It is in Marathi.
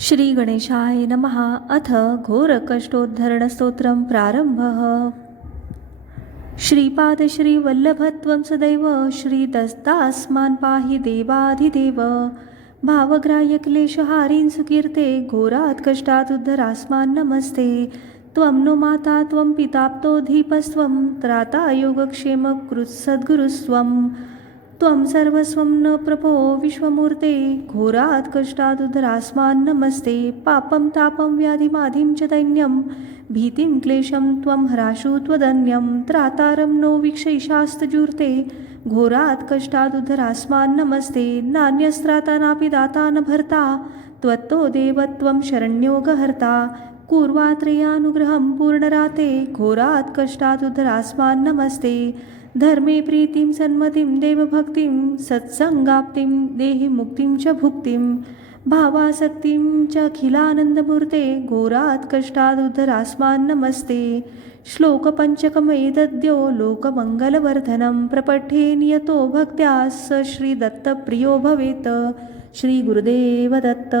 श्री गणेशाय नमः। अथ घोरकष्टोद्धरणस्तोत्रं प्रारम्भः। श्रीपाद श्रीवल्लभत्वं सदैव श्रीदस्तास्मान् पाहि देवाधिदेव। भावग्राह्यक्लेशहारीन् सुकीर्ते घोरात् कष्टात् उद्धरास्मान् नमस्ते। त्वं नो माता त्वं पिताप्तो धीपस्त्वं त्राता योगक्षेमकृत्सद्गुरुस्त्वं। त्वं सर्वस्वं न प्रभो विश्वमूर्ते घोरात् कष्टादुद्धरास्मान् नमस्ते। पापं तापं व्याधिमाधिं च दैन्यं भीतिं क्लेशं त्वं हराशु त्वदन्यं। त्रातारं नो वीक्षैशास्तजूर्ते घोरात् कष्टादुद्धरास्मान् नमस्ते। नान्यस्त्राता नापि दाता न भर्ता त्वत्तो देवत्वं शरण्योगहर्ता। कुर्वात्रयानुग्रहं पूर्णराते घोरात् कष्टादुद्धरास्मान् नमस्ते। धर्मे प्रीतिं सन्मतिं देवभक्तिं सत्संगाप्तिं देहि मुक्तिं च भुक्तिं। भावासक्तिं च अखिलानन्दमूर्ते घोरात् कष्टादुद्धरास्मान् नमस्ते। श्लोकपञ्चकमेतद्यो लोकमङ्गलवर्धनं प्रपठे नियतो भक्त्या स श्रीदत्तप्रियो भवेत्। श्रीगुरुदेव दत्त।